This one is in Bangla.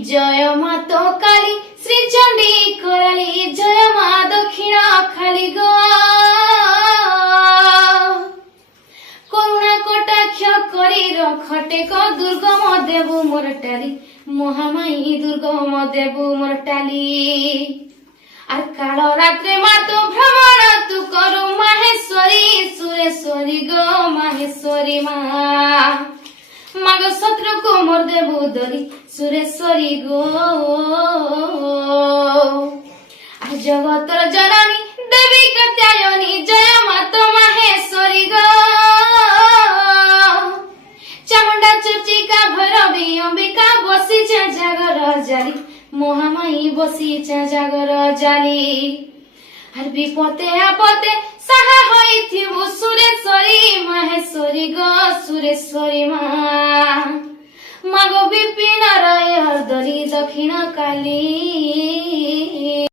जय मा तो काली श्री चंडी कराली जय मा दक्षिण खाली गो करुणा कटाक्ष करी रखटे क दुर्गम देवु मोर टाली महामाई दुर्गम देवु मोर टाली আর কালো রাত্রে মা তো ভ্রমণ তু করু মাহেশ্বরী সুরেশ্বরী গো মাহেশ্বরী মা মাগ শত্রুকু মোর দেবু দলি সুরেশ্বরী গো আর জগতর জননী দেবী কাত্যায়নী জয় মা তো মাহেশ্বরী গো চামুন্ডা চুচিকা ভৈরবী অম্বিকা বসিছে জাগর জালি महामाई बसी जागर जाली हर विपते आपते सहा होइथिबु सुरेश्वरी महेश्वरी गो सुरेश्वरी मा मागो विपिन राय दली दक्षिण काली।